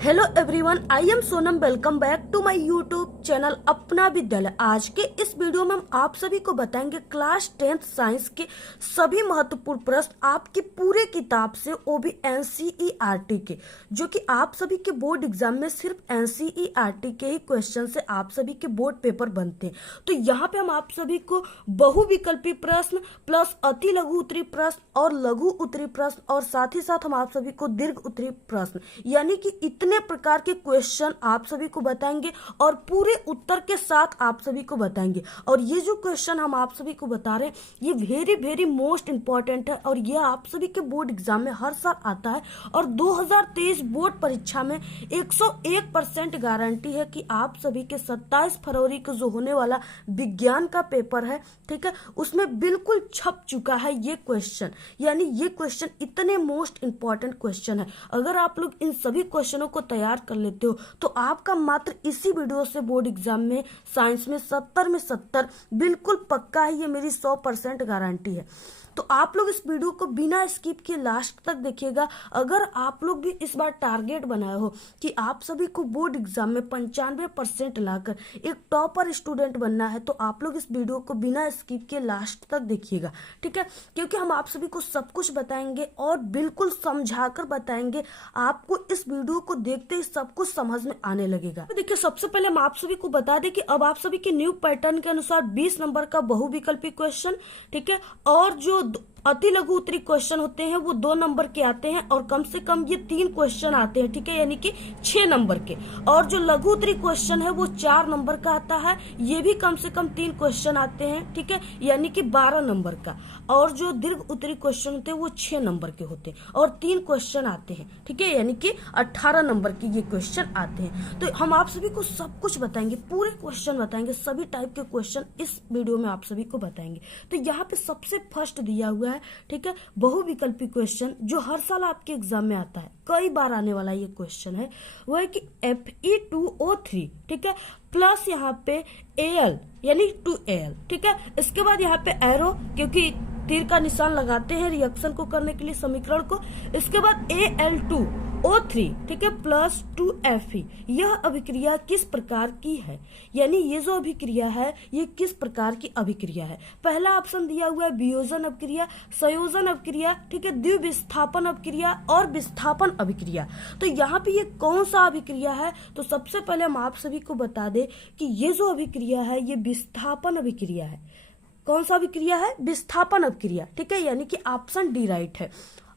Hello everyone, I am Sonam. Welcome back to my YouTube channel Apna Vidyalaya. आज के इस video में हम आप सभी को बताएंगे क्लास 10th साइंस के सभी महत्वपूर्ण प्रश्न आपकी पूरे किताब से, वो भी एनसीईआरटी के, जो कि आप सभी के बोर्ड एग्जाम में सिर्फ एनसीईआरटी के ही क्वेश्चन से आप सभी के बोर्ड पेपर बनते हैं। तो यहाँ पे हम आप सभी को बहुविकल्पी प्रश्न प्लस अति लघु उत्तरी प्रश्न और लघु उत्तरी प्रश्न और साथ ही साथ हम आप सभी को दीर्घ उत्तरी प्रश्न यानी कि इतने प्रकार के क्वेश्चन आप सभी को बताएंगे और पूरे उत्तर के साथ आप सभी को बताएंगे। और ये जो क्वेश्चन हम आप सभी को बता रहे हैं ये वेरी वेरी मोस्ट इंपॉर्टेंट है और ये आप सभी के बोर्ड एग्जाम में हर साल आता है। और 2023 बोर्ड परीक्षा में 101% गारंटी है कि आप सभी के 27 फरवरी को जो होने वाला विज्ञान का पेपर है, ठीक है, उसमें बिल्कुल छप चुका है ये क्वेश्चन। यानी ये क्वेश्चन इतने मोस्ट इंपॉर्टेंट क्वेश्चन है। अगर आप लोग इन सभी क्वेश्चनों को तैयार कर लेते हो तो आपका मात्र इसी वीडियो से बोर्ड एग्जाम में साइंस में 70 में 70 बिल्कुल पक्का है। ये मेरी 100% गारंटी है। तो आप लोग इस वीडियो को बिना स्किप किए लास्ट तक देखिएगा। अगर आप लोग भी इस बार टारगेट बनाए हो कि आप सभी को बोर्ड एग्जाम में 95% लाकर एक टॉपर स्टूडेंट बनना है तो आप लोग इस वीडियो को बिना स्किप किए लास्ट तक देखिएगा, ठीक है, क्योंकि हम आप सभी को सब कुछ बताएंगे और बिल्कुल समझाकर बताएंगे। आपको इस वीडियो को देखते ही सब कुछ समझ में आने लगेगा। तो देखिए, सबसे पहले हम आप सभी को बता दें कि अब आप सभी के न्यू पैटर्न के अनुसार 20 नंबर का बहुविकल्पी क्वेश्चन, ठीक है, और जो अति लघु उत्तरी क्वेश्चन होते हैं वो 2 नंबर के आते हैं और कम से कम ये 3 क्वेश्चन आते हैं, ठीक है, यानी कि 6 नंबर के। और जो लघु उत्तरी क्वेश्चन है वो 4 नंबर का आता है, ये भी कम से कम 3 क्वेश्चन आते हैं, ठीक है, यानी कि 12 नंबर का। और जो दीर्घ उत्तरी क्वेश्चन होते हैं वो 6 नंबर के होते हैं और 3 क्वेश्चन आते हैं, ठीक है, यानी कि 18 नंबर के ये क्वेश्चन आते हैं। तो हम आप सभी को सब कुछ बताएंगे, पूरे क्वेश्चन बताएंगे, सभी टाइप के क्वेश्चन इस वीडियो में आप सभी को बताएंगे। तो यहाँ पे सबसे फर्स्ट दिया हुआ है, ठीक है, बहुविकल्पी क्वेश्चन जो हर साल आपके एग्जाम में आता है, कई बार आने वाला ये क्वेश्चन है, वो है कि Fe2O3, ठीक है, प्लस यहाँ पे Al यानी 2Al, ठीक है, इसके बाद यहाँ पे एरो, क्योंकि तीर का निशान लगाते हैं रिएक्शन को करने के लिए, समीकरण को। इसके बाद Al2O3, ठीक है, प्लस 2Fe। यह अभिक्रिया किस प्रकार की है, यानी ये जो अभिक्रिया है ये किस प्रकार की अभिक्रिया है। पहला ऑप्शन दिया हुआ है वियोजन अभिक्रिया, संयोजन अभिक्रिया, ठीक है, द्विविस्थापन अभिक्रिया और विस्थापन अभिक्रिया। तो यहाँ पे ये कौन सा अभिक्रिया है, तो सबसे पहले हम आप सभी को बता दें कि ये जो अभिक्रिया है ये विस्थापन अभिक्रिया है। कौन सा अभिक्रिया है? विस्थापन अभिक्रिया, ठीक है, यानी कि ऑप्शन डी राइट है।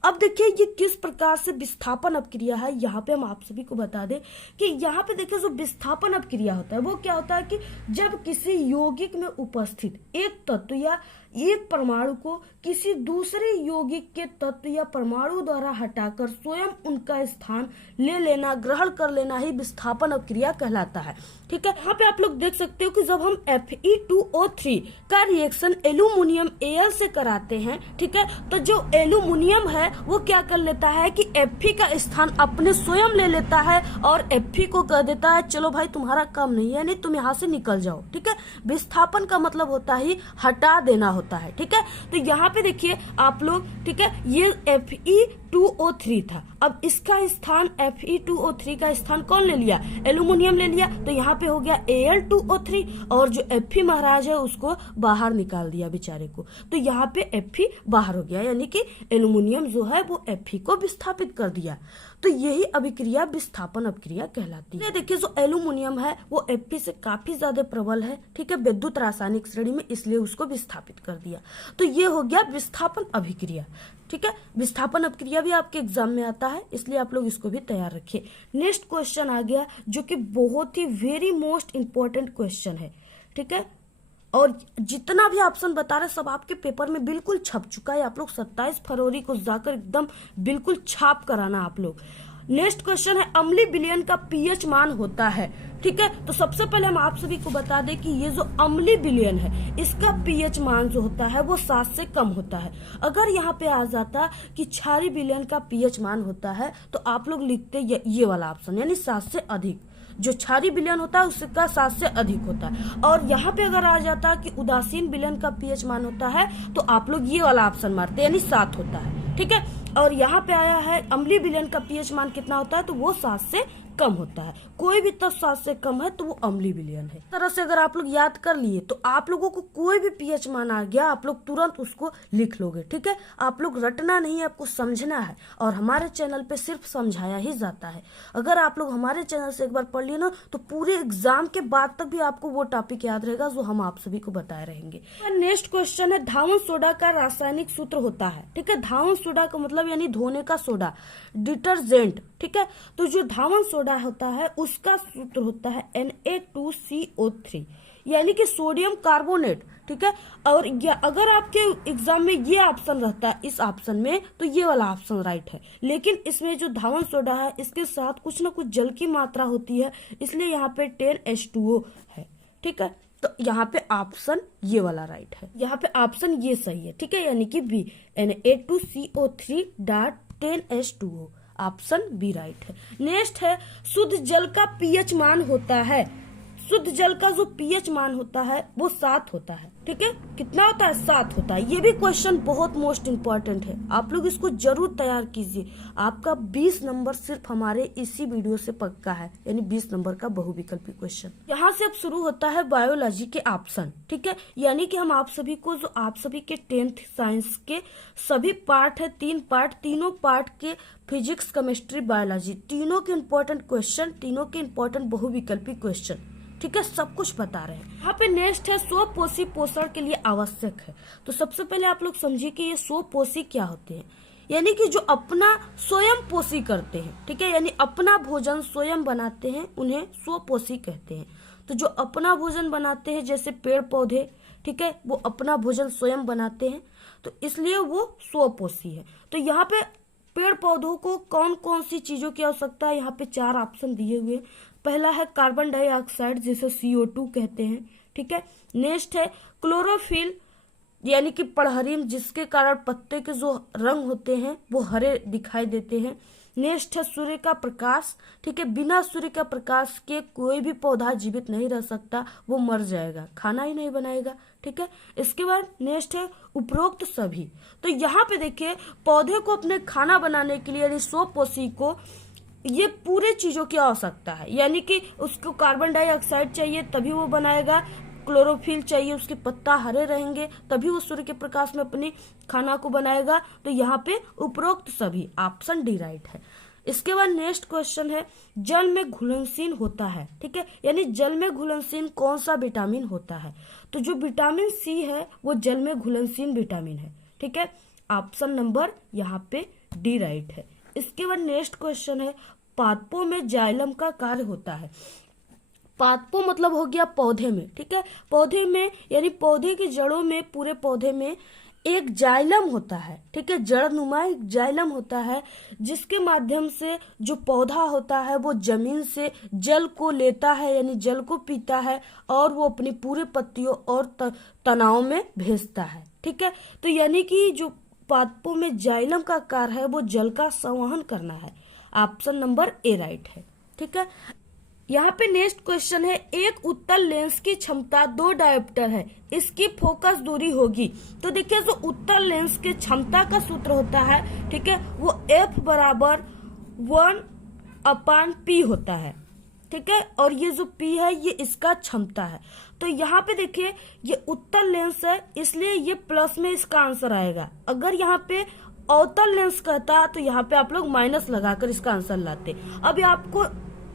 अब देखिए ये किस प्रकार से विस्थापन अभिक्रिया है, यहाँ पे हम आप सभी को बता दें कि यहाँ पे देखिए जो विस्थापन अभिक्रिया होता है वो क्या होता है कि जब किसी यौगिक में उपस्थित एक तत्व या एक परमाणु को किसी दूसरे यौगिक के तत्व या परमाणु द्वारा हटाकर स्वयं उनका स्थान ले लेना, ग्रहण कर लेना ही विस्थापन अभिक्रिया कहलाता है, ठीक है। यहाँ पे आप लोग देख सकते हो कि जब हम Fe2O3 का रिएक्शन एल्यूमिनियम Al से कराते हैं, ठीक है, तो जो एल्यूमिनियम है वो क्या कर लेता है कि Fe का स्थान अपने स्वयं ले लेता है और Fe को कह देता है चलो भाई तुम्हारा काम नहीं है, नहीं तुम यहाँ से निकल जाओ, ठीक है। विस्थापन का मतलब होता ही हटा देना होता है, ठीक है। तो यहाँ पे देखिए आप लोग, ठीक है, ये Fe2O3 था। अब इसका स्थान Fe2O3 का स्थान कौन ले लिया? एल्यूमिनियम ले लिया। तो यहाँ पे हो गया Al2O3 और जो Fe महाराज है उसको बाहर निकाल दिया बेचारे को। तो यहाँ पे Fe बाहर हो गया, यानी कि एल्यूमिनियम जो है वो Fe को विस्थापित कर दिया। तो यही अभिक्रिया विस्थापन अभिक्रिया कहलाती है। देखिए जो एल्यूमिनियम है वो Fe से काफी ज्यादा प्रबल है, ठीक है, विद्युत रासायनिक श्रेणी में, इसलिए उसको विस्थापित कर दिया। तो ये हो गया विस्थापन अभिक्रिया, ठीक है। विस्थापन अभिक्रिया भी आपके एग्जाम में आता है, इसलिए आप लोग इसको भी तैयार रखिए। नेक्स्ट क्वेश्चन आ गया जो कि बहुत ही वेरी मोस्ट इंपॉर्टेंट क्वेश्चन है, ठीक है, और जितना भी ऑप्शन बता रहे सब आपके पेपर में बिल्कुल छप चुका है। आप लोग 27 फरवरी को जाकर एकदम बिल्कुल छाप कराना आप लोग। नेक्स्ट क्वेश्चन है अम्लीय विलयन का पीएच मान होता है, ठीक है। तो सबसे पहले हम आप सभी को बता दें कि ये जो अम्लीय विलयन है इसका पीएच मान जो होता है वो 7 से कम होता है। अगर यहाँ पे आ जाता कि क्षारीय विलयन का पीएच मान होता है तो आप लोग लिखते ये वाला ऑप्शन, यानी 7 से अधिक। जो क्षारीय विलयन होता है उसका 7 से अधिक होता है। और यहाँ पे अगर आ जाता कि उदासीन विलयन का पीएच मान होता है तो आप लोग ये वाला ऑप्शन मारते, यानी 7 होता है, ठीक है। और यहाँ पे आया है अम्लीय विलयन का पीएच मान कितना होता है, तो वो 7 से कम होता है। कोई भी तत्व 7 से कम है तो वो अम्लीय विलयन है। इस तरह से अगर आप लोग याद कर लिए तो आप लोगों को कोई भी पीएच मान आ गया, आप लोग तुरंत उसको लिख लोगे। ठीक है, आप लोग रटना नहीं है, आपको समझना है। और हमारे चैनल पे सिर्फ समझाया ही जाता है। अगर आप लोग हमारे चैनल से एक बार पढ़ लिए ना तो पूरे एग्जाम के बाद तक भी आपको वो टॉपिक याद रहेगा जो हम आप सभी को बताए रहेंगे। नेक्स्ट क्वेश्चन है, धावन सोडा का रासायनिक सूत्र होता है। ठीक है, धावन सोडा का मतलब यानी धोने का सोडा, डिटर्जेंट। ठीक है, तो जो धावन सोडा होता है उसका सूत्र होता है Na2CO3 यानी कि सोडियम कार्बोनेट। ठीक है, और अगर आपके एग्जाम में ये ऑप्शन रहता है इस ऑप्शन में तो ये वाला ऑप्शन राइट है, लेकिन इसमें जो धावन सोडा है इसके साथ कुछ ना कुछ जल की मात्रा होती है, इसलिए यहाँ पे 10H2O है। ठीक है, तो यहाँ पे ऑप्शन ये वाला राइट है, यहाँ पे ऑप्शन ये सही है। ठीक है, यानी कि B Na2CO3 10H2O, option B right है। नेक्स्ट है, शुद्ध जल का पीएच मान होता है। शुद्ध जल का जो पीएच मान होता है वो 7 होता है। ठीक है, कितना होता है, 7 होता है। ये भी क्वेश्चन बहुत मोस्ट इम्पोर्टेंट है, आप लोग इसको जरूर तैयार कीजिए। आपका 20 नंबर सिर्फ हमारे इसी वीडियो से पक्का है, यानी 20 नंबर का बहुविकल्पी क्वेश्चन। यहाँ से अब शुरू होता है बायोलॉजी के ऑप्शन। ठीक है, यानी कि हम आप सभी को जो आप सभी के 10th साइंस के सभी पार्ट है, 3 पार्ट, तीनों पार्ट के फिजिक्स, केमिस्ट्री, बायोलॉजी, तीनों के इम्पोर्टेंट क्वेश्चन, तीनों के इम्पोर्टेंट बहुविकल्पी क्वेश्चन, ठीक है, सब कुछ बता रहे हैं। यहाँ पे नेक्स्ट है, स्वपोषी पोषण के लिए आवश्यक है। तो सबसे पहले आप लोग समझिए कि ये स्वपोषी क्या होते हैं, यानी कि जो अपना स्वयं पोषी करते हैं। ठीक है, यानी अपना भोजन स्वयं बनाते हैं, उन्हें स्वपोषी कहते हैं। तो जो अपना भोजन बनाते हैं जैसे पेड़ पौधे, ठीक है, वो अपना भोजन स्वयं बनाते हैं, तो इसलिए वो स्वपोषी है। तो यहाँ पे पेड़ पौधों को कौन कौन सी चीजों की आवश्यकता है, यहाँ पे 4 ऑप्शन दिए हुए। पहला है कार्बन डाइऑक्साइड जिसे CO2 कहते हैं। ठीक है, नेक्स्ट है क्लोरोफिल यानी कि पड़हरिन, जिसके कारण पत्ते के जो रंग होते हैं वो हरे दिखाई देते हैं। नेक्स्ट है सूर्य का प्रकाश। ठीक है, बिना सूर्य का प्रकाश के कोई भी पौधा जीवित नहीं रह सकता, वो मर जाएगा, खाना ही नहीं बनाएगा। ठीक है, इसके बाद नेक्स्ट है उपरोक्त सभी। तो यहाँ पे देखिए, पौधे को अपने खाना बनाने के लिए यानी स्वपोषी को ये पूरे चीजों की आवश्यकता है, यानी कि उसको कार्बन डाइऑक्साइड चाहिए तभी वो बनाएगा, क्लोरोफिल चाहिए, उसके पत्ता हरे रहेंगे तभी वो सूर्य के प्रकाश में अपने खाना को बनाएगा। तो यहाँ पे उपरोक्त सभी, ऑप्शन डी राइट है। इसके बाद नेक्स्ट क्वेश्चन है, जल में घुलनशील होता है। ठीक है, यानी जल में घुलनशील कौन सा विटामिन होता है, तो जो विटामिन सी है वो जल में घुलनशील विटामिन है। ठीक है, ऑप्शन नंबर यहाँ पे डी राइट है। इसके बाद नेक्स्ट क्वेश्चन है, पादपों में जाइलम का कार्य होता है। पादपों मतलब हो गया पौधे में। ठीक है, पौधे में यानी पौधे की जड़ों में, पूरे पौधे में एक जाइलम होता है। ठीक है, जड़ नुमा एक जाइलम होता है, जिसके माध्यम से जो पौधा होता है वो जमीन से जल को लेता है, यानी जल को पीता है, और वो अपनी पूरे पत्तियों और तनाव में भेजता है। ठीक है, तो यानी कि जो पादपों में जाइलम का कार्य है वो जल का संवहन करना है। ऑप्शन नंबर ए राइट है। ठीक है, यहाँ पे नेक्स्ट क्वेश्चन है, एक उत्तल लेंस की क्षमता 2 डायोप्टर है, इसकी फोकस दूरी होगी। तो देखिए, जो उत्तल लेंस की क्षमता का सूत्र होता है, ठीक है, वो F बराबर 1/P होता है। ठीक है, और ये जो P है ये इसका क्षमता है। तो यहाँ पे देखिए, ये उत्तल लेंस है इसलिए ये प्लस में इसका आंसर आएगा। अगर यहाँ पे अवतल लेंस कहता तो यहाँ पे आप लोग माइनस लगाकर इसका आंसर लाते। अभी आपको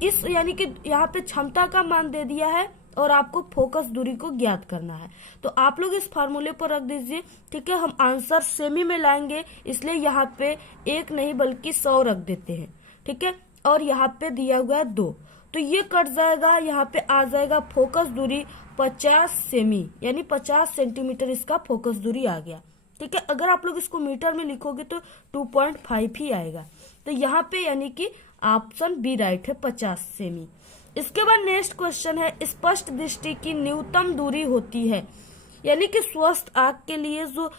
इस यानी कि यहाँ पे क्षमता का मान दे दिया है और आपको फोकस दूरी को ज्ञात करना है, तो आप लोग इस फार्मूले पर रख दीजिए। ठीक है, हम आंसर सेमी में लाएंगे इसलिए यहाँ पे 1 नहीं बल्कि 100 रख देते हैं। ठीक है, और यहाँ पे दिया हुआ है 2, तो ये कट जाएगा, यहाँ पे आ जाएगा फोकस दूरी 50 सेमी, यानी 50 सेंटीमीटर इसका फोकस दूरी आ गया। ठीक है, अगर आप लोग इसको मीटर में लिखोगे तो 2.5 ही आएगा। तो यहाँ पे यानी कि ऑप्शन बी राइट है, 50 सेमी। इसके बाद नेक्स्ट क्वेश्चन है, स्पष्ट दृष्टि की न्यूनतम दूरी होती है, यानी कि स्वस्थ आंख के लिए जो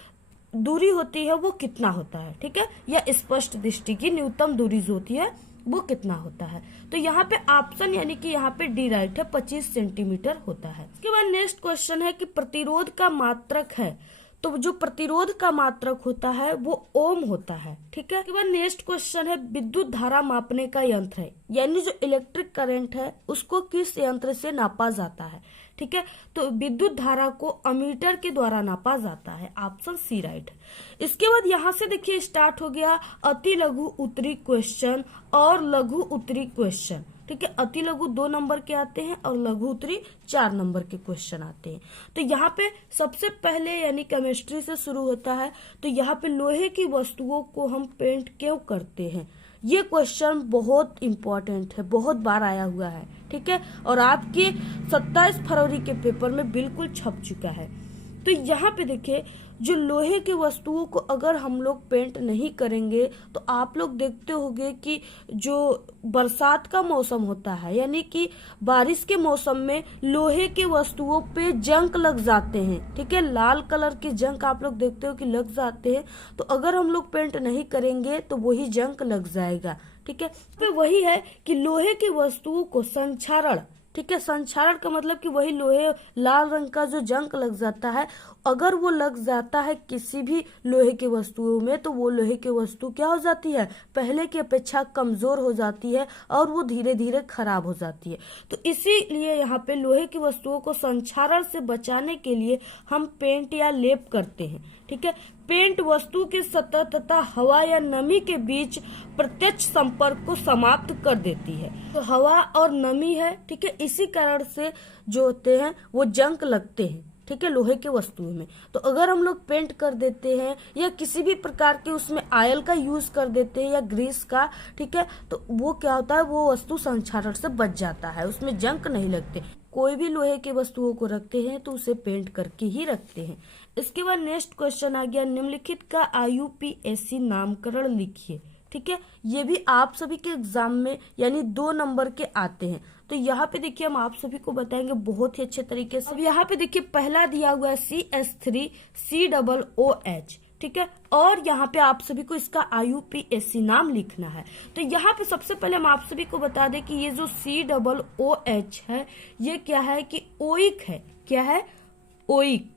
दूरी होती है वो कितना होता है। ठीक है, या स्पष्ट दृष्टि की न्यूनतम दूरी जो होती है वो कितना होता है। तो यहाँ पे ऑप्शन यानी कि यहाँ पे डी राइट है, 25 सेंटीमीटर होता है। इसके बाद नेक्स्ट क्वेश्चन है कि प्रतिरोध का मात्रक है, तो जो प्रतिरोध का मात्रक होता है वो ओम होता है। ठीक है, उसके बाद नेक्स्ट क्वेश्चन है विद्युत धारा मापने का यंत्र है, यानी जो इलेक्ट्रिक करंट है उसको किस यंत्र से नापा जाता है। ठीक है, तो विद्युत धारा को अमीटर के द्वारा नापा जाता है। ऑप्शन सी राइट है। इसके बाद यहाँ से देखिए स्टार्ट हो गया अति लघु उत्तरी क्वेश्चन और लघु उत्तरी क्वेश्चन। ठीक है, अति लघु 2 नंबर के आते हैं और लघु उत्तरी 4 नंबर के क्वेश्चन आते हैं। तो यहाँ पे सबसे पहले यानी केमिस्ट्री से शुरू होता है। तो यहाँ पे लोहे की वस्तुओं को हम पेंट क्यों करते हैं, ये क्वेश्चन बहुत इंपॉर्टेंट है, बहुत बार आया हुआ है। ठीक है, और आपके 27 फरवरी के पेपर में बिल्कुल छप चुका है। तो यहाँ पे देखिए जो लोहे की वस्तुओं को अगर हम लोग पेंट नहीं करेंगे तो आप लोग देखते होंगे कि जो बरसात का मौसम होता है यानी कि बारिश के मौसम में लोहे की वस्तुओं पे जंक लग जाते हैं। ठीक है, लाल कलर के जंक आप लोग देखते हो कि लग जाते हैं। तो अगर हम लोग पेंट नहीं करेंगे तो वही जंक लग जाएगा। ठीक है, तो वही है कि लोहे की वस्तुओं को संक्षारण, ठीक है, संक्षारण का मतलब कि वही लोहे लाल रंग का जो जंक लग जाता है, अगर वो लग जाता है किसी भी लोहे की वस्तुओं में तो वो लोहे की वस्तु क्या हो जाती है, पहले की अपेक्षा कमजोर हो जाती है और वो धीरे धीरे खराब हो जाती है। तो इसीलिए यहाँ पे लोहे की वस्तुओं को संक्षारण से बचाने के लिए हम पेंट या लेप करते हैं। ठीक है, पेंट वस्तु की सतह तथा हवा या नमी के बीच प्रत्यक्ष संपर्क को समाप्त कर देती है। तो हवा और नमी है, ठीक है, इसी कारण से जो होते हैं वो जंक लगते हैं। ठीक है, लोहे के वस्तुओं में। तो अगर हम लोग पेंट कर देते हैं या किसी भी प्रकार के उसमें ऑयल का यूज कर देते हैं या ग्रीस का, ठीक है, तो वो क्या होता है, वो वस्तु संक्षारण से बच जाता है, उसमें जंक नहीं लगते। कोई भी लोहे की वस्तुओं को रखते हैं तो उसे पेंट करके ही रखते हैं। इसके बाद नेक्स्ट क्वेश्चन आ गया निम्नलिखित का IUPAC नामकरण लिखिए। ठीक है, ये भी आप सभी के एग्जाम में यानी 2 नंबर के आते हैं। तो यहाँ पे देखिए हम आप सभी को बताएंगे बहुत ही अच्छे तरीके से। अब यहाँ पे देखिए पहला दिया हुआ है CH3COOH। ठीक है, और यहाँ पे आप सभी को इसका IUPAC नाम लिखना है। तो यहाँ पे सबसे पहले हम आप सभी को बता दें कि ये जो COOH है ये क्या है कि ओइक है। क्या है, ओइक।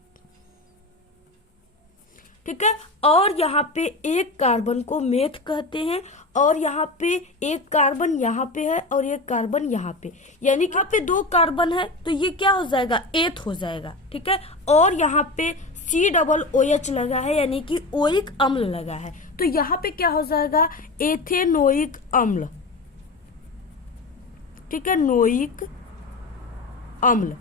ठीक है, और यहाँ पे एक कार्बन को मेथ कहते हैं और यहाँ पे एक कार्बन यहाँ पे है और एक कार्बन यहाँ पे, यानी कि यहाँ पे 2 कार्बन है तो ये क्या हो जाएगा, एथ हो जाएगा। ठीक है, और यहाँ पे COOH लगा है यानी कि ओइक अम्ल लगा है, तो यहाँ पे क्या हो जाएगा, एथेनोइक अम्ल। ठीक है, नोइक अम्ल,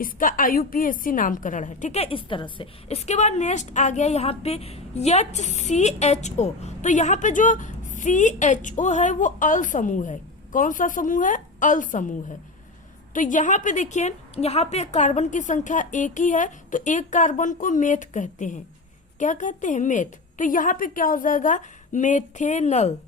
इसका IUPAC नामकरण है। ठीक है, इस तरह से। इसके बाद नेक्स्ट आ गया यहाँ पे HCHO। तो यहाँ पे जो CHO है वो अल समूह है। कौन सा समूह है, अल समूह है। तो यहाँ पे देखिए यहाँ पे कार्बन की संख्या एक ही है तो एक कार्बन को मेथ कहते हैं। क्या कहते हैं, मेथ। तो यहाँ पे क्या हो जाएगा, मेथेनल।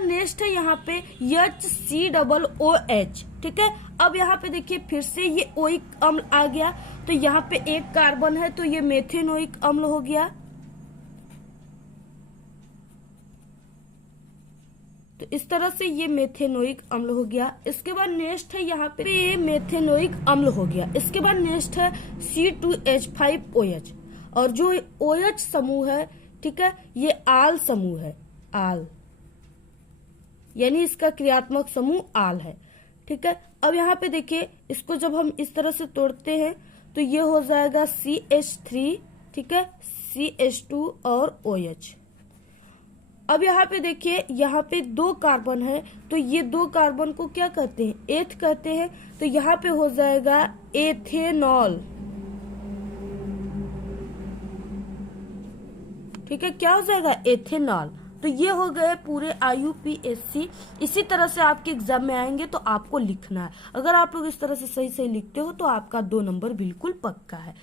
नेक्स्ट है यहाँ पे HCOOH। ठीक है, अब यहाँ पे देखिए फिर से ये ओइक अम्ल आ गया तो यहाँ पे एक कार्बन है तो ये मेथेनोइक अम्ल हो गया। तो इस तरह से ये मेथेनोइक अम्ल हो गया। इसके बाद नेक्स्ट है यहाँ पे ये मेथेनोइक अम्ल हो गया। इसके बाद नेक्स्ट है C2H5OH और जो OH समूह है, ठीक है, ये आल समूह है। आल यानी इसका क्रियात्मक समूह आल है। ठीक है, अब यहाँ पे देखिए इसको जब हम इस तरह से तोड़ते हैं तो ये हो जाएगा CH3, ठीक है, CH2 और OH। अब यहाँ पे देखिए यहाँ पे 2 कार्बन है तो ये 2 कार्बन को क्या कहते हैं, एथ कहते हैं। तो यहाँ पे हो जाएगा एथेनॉल। ठीक है, क्या हो जाएगा, एथेनॉल। तो ये हो गए पूरे IUPAC। इसी तरह से आपके एग्जाम में आएंगे तो आपको लिखना है। अगर आप लोग इस तरह से सही सही लिखते हो तो आपका 2 नंबर बिल्कुल पक्का है।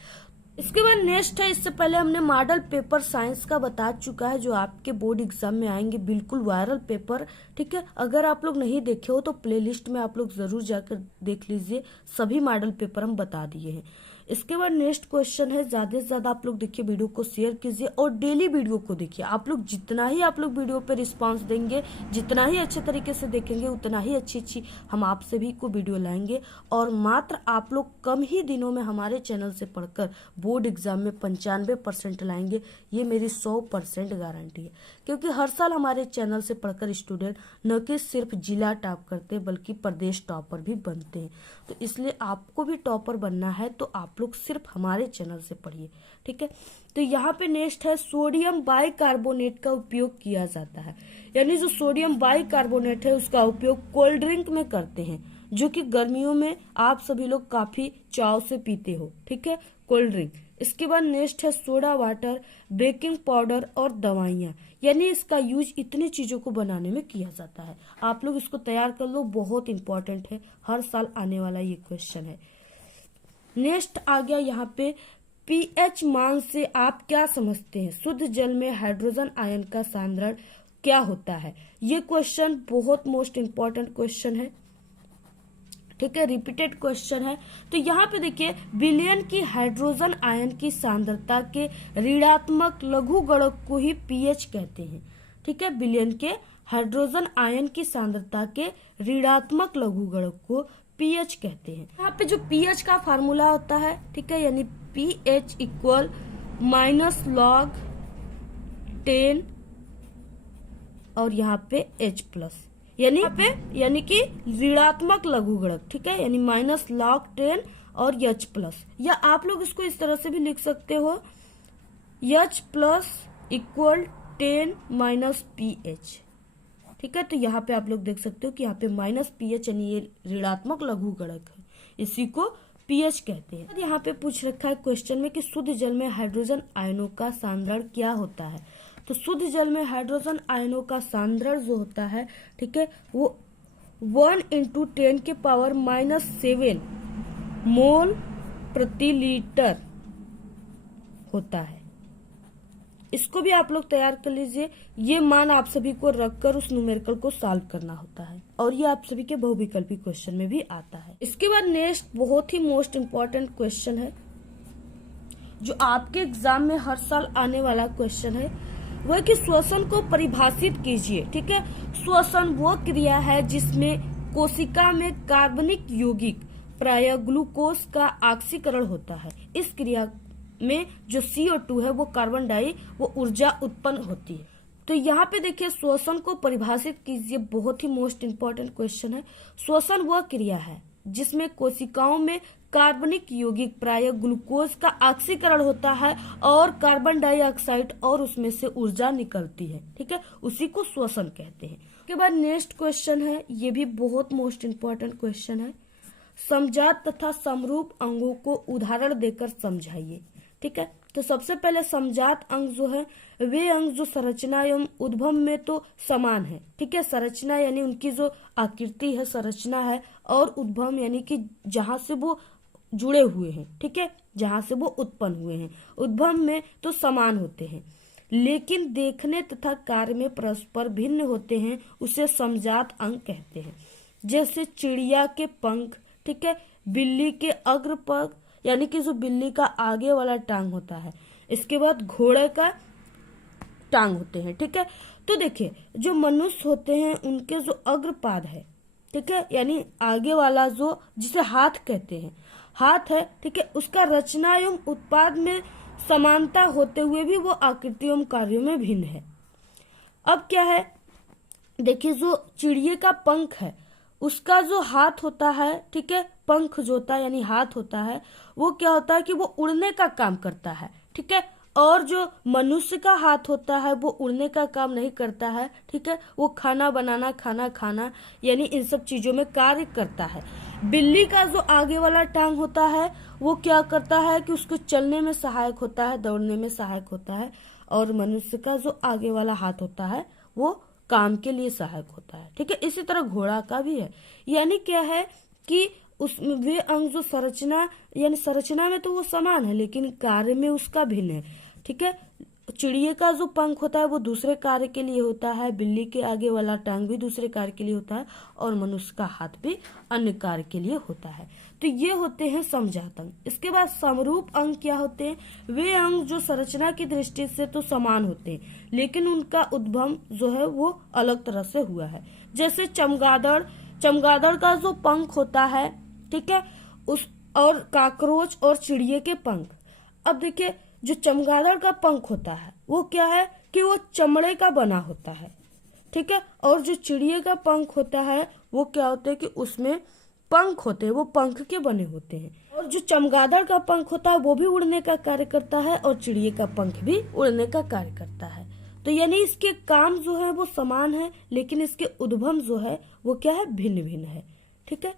इसके बाद नेक्स्ट है, इससे पहले हमने मॉडल पेपर साइंस का बता चुका है जो आपके बोर्ड एग्जाम में आएंगे, बिल्कुल वायरल पेपर। ठीक है, अगर आप लोग नहीं देखे हो तो प्लेलिस्ट में आप लोग जरूर जाकर देख लीजिए, सभी मॉडल पेपर हम बता दिए हैं। इसके बाद नेक्स्ट क्वेश्चन है, ज्यादा से ज्यादा आप लोग देखिए, वीडियो को शेयर कीजिए और डेली वीडियो को देखिए। आप लोग जितना ही आप लोग वीडियो पे रिस्पांस देंगे, जितना ही अच्छे तरीके से देखेंगे, उतना ही अच्छी हम आप सभी को वीडियो लाएंगे। और मात्र आप लोग कम ही दिनों में हमारे चैनल से पढ़कर बोर्ड एग्जाम में 95% लाएंगे, ये मेरी 100% गारंटी है। क्योंकि हर साल हमारे चैनल से पढ़कर स्टूडेंट न कि सिर्फ जिला टॉप करते बल्कि प्रदेश टॉपर भी बनते हैं। तो इसलिए आपको भी टॉपर बनना है तो आप लोग सिर्फ हमारे चैनल से पढ़िए, ठीक है। तो यहाँ पे नेक्स्ट है, सोडियम बाइकार्बोनेट का उपयोग किया जाता है। यानी जो सोडियम बाइकार्बोनेट है उसका उपयोग कोल्ड ड्रिंक में करते हैं, जो कि गर्मियों में आप सभी लोग काफी चाव से पीते हो, ठीक है, कोल्ड ड्रिंक। इसके बाद नेक्स्ट है सोडा वाटर, बेकिंग पाउडर और दवाइयाँ। यानी इसका यूज इतनी चीजों को बनाने में किया जाता है। आप लोग इसको तैयार कर लो, बहुत इंपॉर्टेंट है, हर साल आने वाला ये क्वेश्चन है। नेक्स्ट आ गया यहाँ पे, पीएच मान से आप क्या समझते हैं? शुद्ध जल में हाइड्रोजन आयन का सांद्रण क्या होता है? ये क्वेश्चन बहुत मोस्ट इंपॉर्टेंट क्वेश्चन है, ठीक है, रिपीटेड क्वेश्चन है। तो यहाँ पे देखिए, विलयन की हाइड्रोजन आयन की सांद्रता के ऋणात्मक लघुगणक को ही पीएच कहते हैं, ठीक है। विलयन के हाइड्रोजन आयन की सांद्रता के ऋणात्मक लघुगणक को पीएच कहते हैं। यहाँ पे जो पीएच का फार्मूला होता है, ठीक है, यानी पीएच इक्वल -log 10 और यहाँ पे H+, यानी कि ऋणात्मक लघुगणक, ठीक है, यानी -log 10 और H+। या आप लोग इसको इस तरह से भी लिख सकते हो, H+ इक्वल 10 - pH, ठीक है। तो यहाँ पे आप लोग देख सकते हो कि यहाँ पे -pH यानी ये ऋणात्मक लघुगणक है, इसी को पीएच कहते हैं। यहाँ पे पूछ रखा है क्वेश्चन में कि शुद्ध जल में हाइड्रोजन आयनों का सांद्रण क्या होता है? तो शुद्ध जल में हाइड्रोजन आयनों का सांद्रण जो होता है, ठीक है, वो 1 × 10⁻⁷ मोल प्रति लीटर होता है। इसको भी आप लोग तैयार कर लीजिए। ये मान आप सभी को रखकर उस न्यूमेरिकल को सॉल्व करना होता है और ये आप सभी के बहुविकल्पी क्वेश्चन में भी आता है। इसके बाद नेक्स्ट बहुत ही मोस्ट इम्पोर्टेंट क्वेश्चन है, जो आपके एग्जाम में हर साल आने वाला क्वेश्चन है, वह कि श्वसन को परिभाषित कीजिए, ठीक है। श्वसन वो क्रिया है जिसमें कोशिका में कार्बनिक यौगिक प्रायः ग्लूकोज का ऑक्सीकरण होता है। इस क्रिया में जो CO2 है वो कार्बन डाई वो ऊर्जा उत्पन्न होती है। तो यहाँ पे देखिए, श्वसन को परिभाषित कीजिए, बहुत ही मोस्ट इंपॉर्टेंट क्वेश्चन है। श्वसन वह क्रिया है जिसमें कोशिकाओं में कार्बनिक यौगिक प्रायः ग्लूकोज का ऑक्सीकरण होता है और कार्बन डाइऑक्साइड और उसमें से ऊर्जा निकलती है, ठीक है, उसी को श्वसन कहते हैं। उसके बाद नेक्स्ट क्वेश्चन है, ये भी बहुत मोस्ट इंपॉर्टेंट क्वेश्चन है, समजात तथा समरूप अंगों को उदाहरण देकर समझाइए, ठीक है। तो सबसे पहले समजात अंग जो है, वे अंग जो संरचना एवं उद्भव में तो समान है, ठीक है। संरचना यानी उनकी जो आकृति है, संरचना है, और उद्भव यानी कि जहां से वो जुड़े हुए हैं, ठीक है, जहां से वो उत्पन्न हुए हैं। उद्भव में तो समान होते हैं, लेकिन देखने तथा कार्य में परस्पर भिन्न होते हैं, उसे समजात अंग कहते हैं। जैसे चिड़िया के पंख, ठीक है, बिल्ली के अग्रपग यानी कि जो बिल्ली का आगे वाला टांग होता है, इसके बाद घोड़े का टांग होते हैं, ठीक है। तो देखिए, जो मनुष्य होते हैं उनके जो अग्रपाद है, ठीक है, यानी आगे वाला जो जिसे हाथ कहते हैं, हाथ है, ठीक है, उसका रचना एवं उत्पाद में समानता होते हुए भी वो आकृति एवं कार्यों में भिन्न है। अब क्या है, देखिए, जो चिड़िए का पंख है उसका जो हाथ होता है, ठीक है, पंख जो होता है यानी हाथ होता है, वो क्या होता है कि वो उड़ने का काम करता है, ठीक है। और जो मनुष्य का हाथ होता है वो उड़ने का काम नहीं करता है, ठीक है, वो खाना बनाना, खाना खाना यानी इन सब चीजों में कार्य करता है। बिल्ली का जो आगे वाला टांग होता है वो क्या करता है कि उसको चलने में सहायक होता है, दौड़ने में सहायक होता है, और मनुष्य का जो आगे वाला हाथ होता है वो काम के लिए सहायक होता है, ठीक है। इसी तरह घोड़ा का भी है, यानी क्या है कि उसमें वे अंग जो संरचना यानी संरचना में तो वो समान है लेकिन कार्य में उसका भिन्न है, ठीक है। चिड़िए का जो पंख होता है वो दूसरे कार्य के लिए होता है, बिल्ली के आगे वाला टांग भी दूसरे कार्य के लिए होता है, और मनुष्य का हाथ भी अन्य कार्य के लिए होता है। तो ये होते हैं समजात अंग। इसके बाद समरूप अंग क्या होते हैं? वे अंग जो संरचना की दृष्टि से तो समान होते हैं, लेकिन उनका उद्गम जो है वो अलग तरह से हुआ है। जैसे चमगादड़ का जो पंख होता है, ठीक है, उस और काकरोच और चिड़िए के पंख। अब देखिए, जो चमगादड़ का पंख होता है वो क्या है कि वो चमड़े का बना होता है, ठीक है, और जो चिड़िए का पंख होता है वो क्या होता है कि उसमें पंख होते हैं, वो पंख के बने होते हैं। और जो चमगादड़ का पंख होता है वो भी उड़ने का कार्य करता है, और चिड़िए का पंख भी उड़ने का कार्य करता है। तो यानी इसके काम जो है वो समान है, लेकिन इसके उद्गम जो है वो क्या है, भिन्न भिन्न है, ठीक है।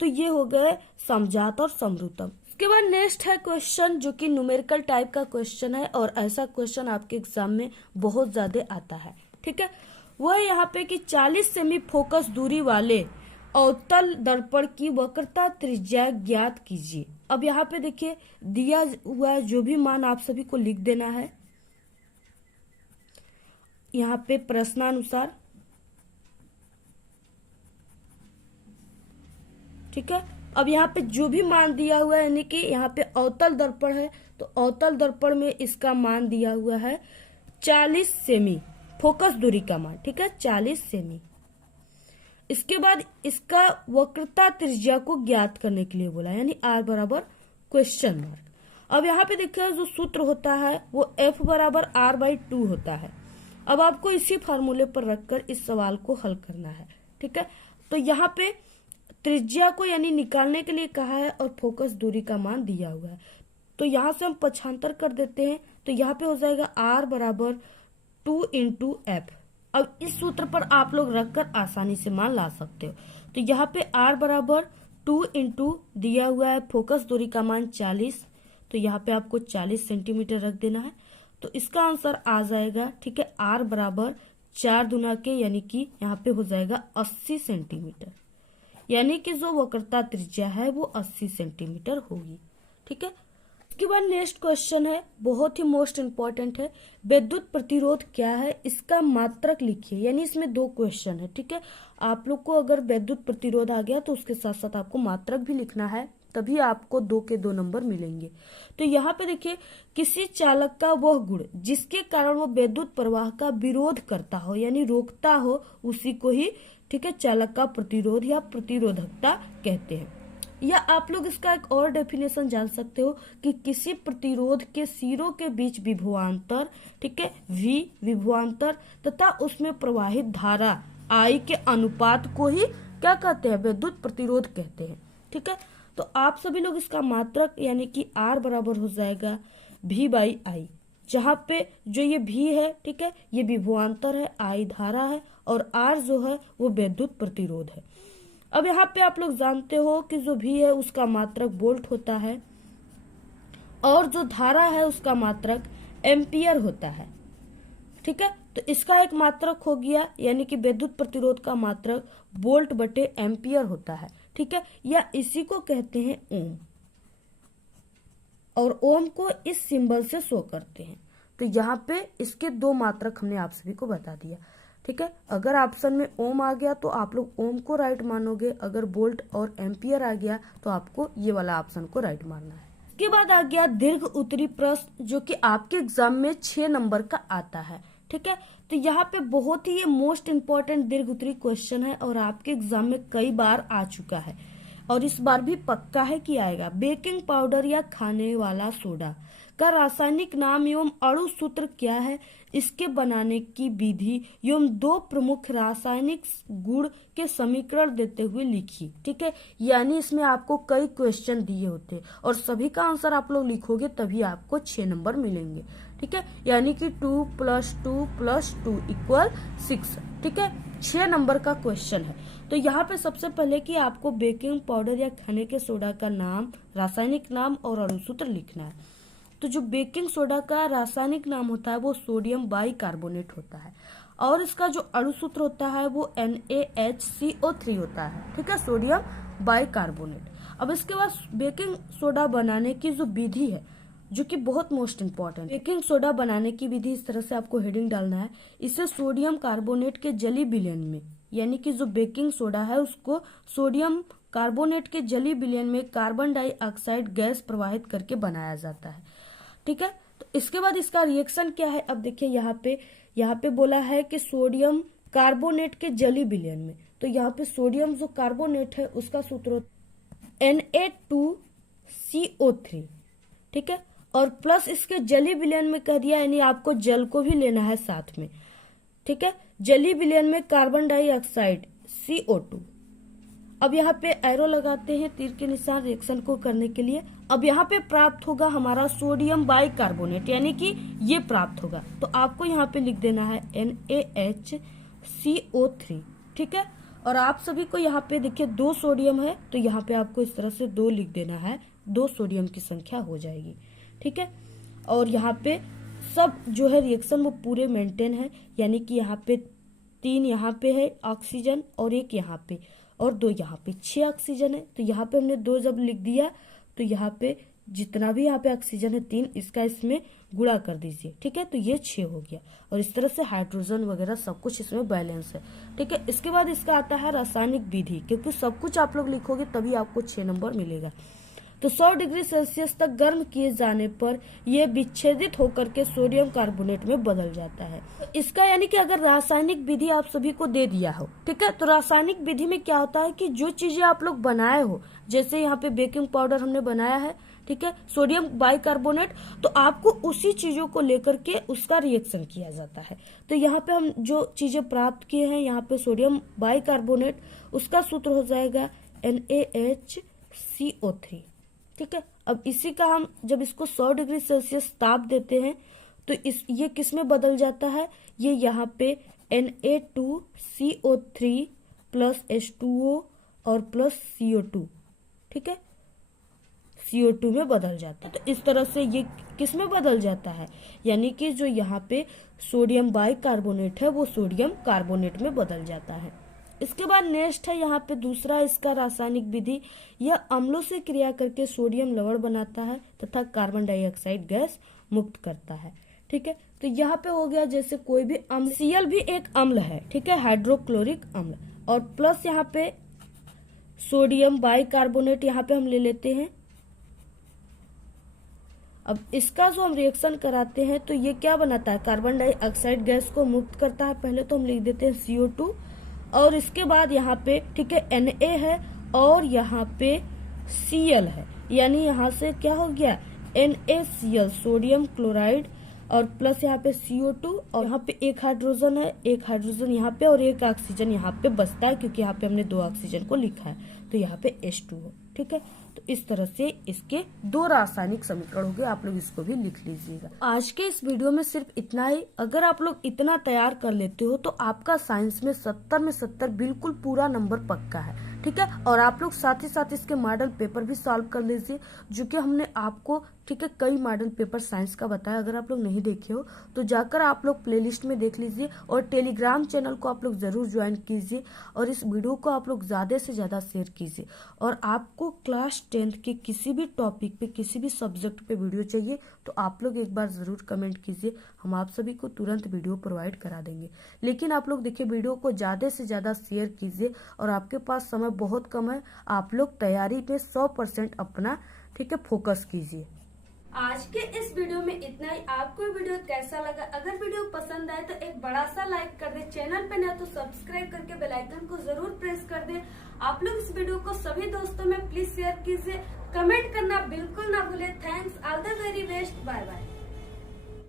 तो ये हो गए समजात और समरूपम। इसके बाद नेक्स्ट है क्वेश्चन, जो कि न्यूमेरिकल टाइप का क्वेश्चन है, और ऐसा क्वेश्चन आपके एग्जाम में बहुत ज्यादा आता है, ठीक है। वह यहाँ पे कि 40 सेमी फोकस दूरी वाले अवतल दर्पण की वक्रता त्रिज्या ज्ञात कीजिए। अब यहाँ पे देखिए दिया हुआ है, जो भी मान आप सभी को लिख देना है यहाँ पे प्रश्नानुसार, ठीक है। अब यहाँ पे जो भी मान दिया हुआ है, यानी कि यहाँ पे अवतल दर्पण है, तो अवतल दर्पण में इसका मान दिया हुआ है 40 सेमी फोकस दूरी का मान, ठीक है, 40 सेमी। इसके बाद इसका वक्रता त्रिज्या को ज्ञात करने के लिए बोला, यानी r बराबर क्वेश्चन मार्क। अब यहाँ पे देखिए जो सूत्र होता है वो F बराबर r/2 होता है। अब आपको इसी फार्मूले पर रखकर इस सवाल को हल करना है, ठीक है। तो यहाँ पे त्रिज्या को यानी निकालने के लिए कहा है, और फोकस दूरी का मान दिया हुआ है। तो यहाँ से हम पक्षांतर कर देते हैं, तो यहाँ पे हो जाएगा r बराबर 2 × F। अब इस सूत्र पर आप लोग रखकर आसानी से मान ला सकते हो। तो यहाँ पे r बराबर 2 × दिया हुआ है फोकस दूरी का मान 40, तो यहाँ पे आपको 40 सेंटीमीटर रख देना है। तो इसका आंसर आ जाएगा, ठीक है, r बराबर 4 दूना के, यानी कि यहाँ पे हो जाएगा 80 सेंटीमीटर, यानी कि जो वक्रता त्रिज्या है वो 80 सेंटीमीटर होगी, ठीक है। इसके बाद नेक्स्ट क्वेश्चन है, बहुत ही मोस्ट इम्पोर्टेंट है, विद्युत प्रतिरोध क्या है, इसका मात्रक लिखिए। यानी इसमें 2 क्वेश्चन है, ठीक है। आप लोग को अगर विद्युत प्रतिरोध आ गया तो उसके साथ साथ आपको मात्रक भी लिखना है, तभी आपको 2 के 2 नंबर मिलेंगे। तो यहाँ पे देखिए, किसी चालक का वह गुण जिसके कारण वो विद्युत प्रवाह का विरोध करता हो, यानी रोकता हो, उसी को ही, ठीक है, चालक का प्रतिरोध या प्रतिरोधकता कहते हैं। या आप लोग इसका एक और डेफिनेशन जान सकते हो कि किसी प्रतिरोध के सिरों के बीच विभवांतर, ठीक है, V विभवांतर तथा उसमें प्रवाहित धारा I के अनुपात को ही क्या कहते हैं, विद्युत प्रतिरोध कहते हैं, ठीक है। तो आप सभी लोग इसका मात्रक यानी कि R बराबर हो जाएगा V/I, जहाँ पे जो ये V है, ठीक है, ये विभवांतर है, I धारा है, और R जो है वो विद्युत प्रतिरोध है। अब यहाँ पे आप लोग जानते हो कि जो V है उसका मात्रक वोल्ट होता है, और जो धारा है उसका मात्रक एम्पियर होता है, ठीक है। तो इसका एक मात्रक हो गया, यानी कि विद्युत प्रतिरोध का मात्रक वोल्ट/एम्पियर होता है, ठीक है, या इसी को कहते हैं ओम, और ओम को इस सिंबल से शो करते हैं। तो यहाँ पे इसके 2 मात्रक हमने आप सभी को बता दिया, ठीक है। अगर ऑप्शन में ओम आ गया तो आप लोग ओम को राइट मानोगे, अगर वोल्ट और एम्पियर आ गया तो आपको ये वाला ऑप्शन को राइट मानना है। इसके बाद आ गया दीर्घ उत्तरी प्रश्न, जो कि आपके एग्जाम में 6 नंबर का आता है, ठीक है। तो यहाँ पे बहुत ही ये मोस्ट इम्पोर्टेंट दीर्घ उत्तरी क्वेश्चन है, और आपके एग्जाम में कई बार आ चुका है, और इस बार भी पक्का है कि आएगा। बेकिंग पाउडर या खाने वाला सोडा का रासायनिक नाम एवं अणु सूत्र क्या है, इसके बनाने की विधि एवं 2 प्रमुख रासायनिक गुण के समीकरण देते हुए लिखिए, ठीक है। यानी इसमें आपको कई क्वेश्चन दिए होते और सभी का आंसर आप लोग लिखोगे तभी आपको 6 नंबर मिलेंगे, ठीक है। यानी कि 2 + 2 + 2 = 6, ठीक है, 6 नंबर का क्वेश्चन है। तो यहाँ पे सबसे पहले कि आपको बेकिंग पाउडर या खाने के सोडा का नाम, रासायनिक नाम और अणुसूत्र लिखना है। तो जो बेकिंग सोडा का रासायनिक नाम होता है वो सोडियम बाइकार्बोनेट होता है, और इसका जो अणुसूत्र होता है वो NaHCO3 होता है, ठीक है, सोडियम बाइकार्बोनेट। अब इसके बाद बेकिंग सोडा बनाने की जो विधि है जो कि बहुत मोस्ट इम्पोर्टेंट। बेकिंग सोडा बनाने की विधि इस तरह से आपको हेडिंग डालना है। इसे सोडियम कार्बोनेट के जली विलयन में, यानी कि जो बेकिंग सोडा है उसको सोडियम कार्बोनेट के जली विलयन में कार्बन डाइऑक्साइड गैस प्रवाहित करके बनाया जाता है। ठीक है, तो इसके बाद इसका रिएक्शन क्या है, अब देखिए यहाँ पे बोला है कि सोडियम कार्बोनेट के जली विलयन में, तो यहाँ पे सोडियम जो कार्बोनेट है उसका सूत्र Na2CO3। ठीक है, और प्लस इसके जली विलयन में कह दिया, यानी आपको जल को भी लेना है साथ में। ठीक है, जली विलयन में कार्बन डाइऑक्साइड CO2। अब यहाँ पे एरो लगाते हैं तीर के निशान रिएक्शन को करने के लिए। अब यहाँ पे प्राप्त होगा हमारा सोडियम बाइकार्बोनेट, यानी कि ये प्राप्त होगा, तो आपको यहाँ पे लिख देना है NaHCO3। ठीक है, और आप सभी को यहाँ पे देखिए 2 सोडियम है, तो यहाँ पे आपको इस तरह से 2 लिख देना है, 2 सोडियम की संख्या हो जाएगी। ठीक है, और यहाँ पे सब जो है रिएक्शन वो पूरे मेंटेन है, यानी कि यहाँ पे 3 यहाँ पे है ऑक्सीजन और 1 यहाँ पे और 2 यहाँ पे, 6 ऑक्सीजन है। तो यहाँ पे हमने 2 जब लिख दिया तो यहाँ पे जितना भी यहाँ पे ऑक्सीजन है 3, इसका इसमें गुणा कर दीजिए। ठीक है, तो ये 6 हो गया, और इस तरह से हाइड्रोजन वगैरह सब कुछ इसमें बैलेंस है। ठीक है, इसके बाद इसका आता है रासायनिक विधि, क्योंकि सब कुछ आप लोग लिखोगे तभी आपको 6 नंबर मिलेगा। तो 100 डिग्री सेल्सियस तक गर्म किए जाने पर यह विच्छेदित होकर के सोडियम कार्बोनेट में बदल जाता है। तो इसका यानी कि अगर रासायनिक विधि आप सभी को दे दिया हो, ठीक है, तो रासायनिक विधि में क्या होता है कि जो चीजें आप लोग बनाए हो, जैसे यहाँ पे बेकिंग पाउडर हमने बनाया है, ठीक है, सोडियम बाइकार्बोनेट, तो आपको उसी चीजों को लेकर के उसका रिएक्शन किया जाता है। तो यहाँ पे हम जो चीजें प्राप्त किए हैं, यहाँ पे सोडियम बाइकार्बोनेट, उसका सूत्र हो जाएगा NaHCO3। ठीक है, अब इसी का हम जब इसको 100 डिग्री सेल्सियस ताप देते हैं तो ये किस में बदल जाता है, ये यहाँ पे Na2CO3 प्लस H2O और प्लस CO2, ठीक है, CO2 में बदल जाता है। तो इस तरह से ये किस में बदल जाता है, यानी कि जो यहाँ पे सोडियम बाइकार्बोनेट है वो सोडियम कार्बोनेट में बदल जाता है। इसके बाद नेक्स्ट है यहाँ पे दूसरा इसका रासायनिक विधि। यह अम्लों से क्रिया करके सोडियम लवण बनाता है तथा कार्बन डाइऑक्साइड गैस मुक्त करता है। ठीक है, तो यहाँ पे हो गया जैसे कोई भी अम्ल, Cl भी एक अम्ल है, ठीक है, हाइड्रोक्लोरिक अम्ल, और प्लस यहाँ पे सोडियम बाइकार्बोनेट यहाँ पे हम ले लेते हैं। अब इसका जो हम रिएक्शन कराते हैं तो ये क्या बनाता है, कार्बन डाइऑक्साइड गैस को मुक्त करता है। पहले तो हम लिख देते हैं CO2, और इसके बाद यहाँ पे, ठीक है, Na है और यहाँ पे Cl है, यानी यहाँ से क्या हो गया NaCl सोडियम क्लोराइड, और प्लस यहाँ पे CO2, और यहाँ पे एक हाइड्रोजन है, एक हाइड्रोजन यहाँ पे और एक ऑक्सीजन यहाँ पे बचता है, क्योंकि यहाँ पे हमने 2 ऑक्सीजन को लिखा है, तो यहाँ पे H2O। ठीक है, तो इस तरह से इसके 2 रासायनिक समीकरण हो गए, आप लोग इसको भी लिख लीजिएगा। आज के इस वीडियो में सिर्फ इतना ही। अगर आप लोग इतना तैयार कर लेते हो तो आपका साइंस में 70 में 70 बिल्कुल पूरा नंबर पक्का है। ठीक है, और आप लोग साथ ही साथ इसके मॉडल पेपर भी सॉल्व कर लीजिए, जो कि हमने आपको, ठीक है, कई मॉडल पेपर साइंस का बताया। अगर आप लोग नहीं देखे हो तो जाकर आप लोग प्लेलिस्ट में देख लीजिए, और टेलीग्राम चैनल को आप लोग जरूर ज्वाइन कीजिए, और इस वीडियो को आप लोग ज्यादा से ज्यादा शेयर कीजिए। और आपको क्लास 10th के किसी भी टॉपिक पे, किसी भी सब्जेक्ट पे वीडियो चाहिए तो आप लोग एक बार जरूर कमेंट कीजिए, हम आप सभी को तुरंत वीडियो प्रोवाइड करा देंगे। लेकिन आप लोग देखिए वीडियो को ज्यादा से ज्यादा शेयर कीजिए, और आपके पास समय बहुत कम है, आप लोग तैयारी पे 100% अपना, ठीक है, फोकस कीजिए। आज के इस वीडियो में इतना ही। आपको वीडियो कैसा लगा? अगर वीडियो पसंद आए तो एक बड़ा सा लाइक कर दे, चैनल पे ना तो सब्सक्राइब करके बेल आइकन को जरूर प्रेस कर दे। आप लोग इस वीडियो को सभी दोस्तों में प्लीज शेयर कीजिए, कमेंट करना बिल्कुल ना भूले। Thanks, all the very best, bye bye.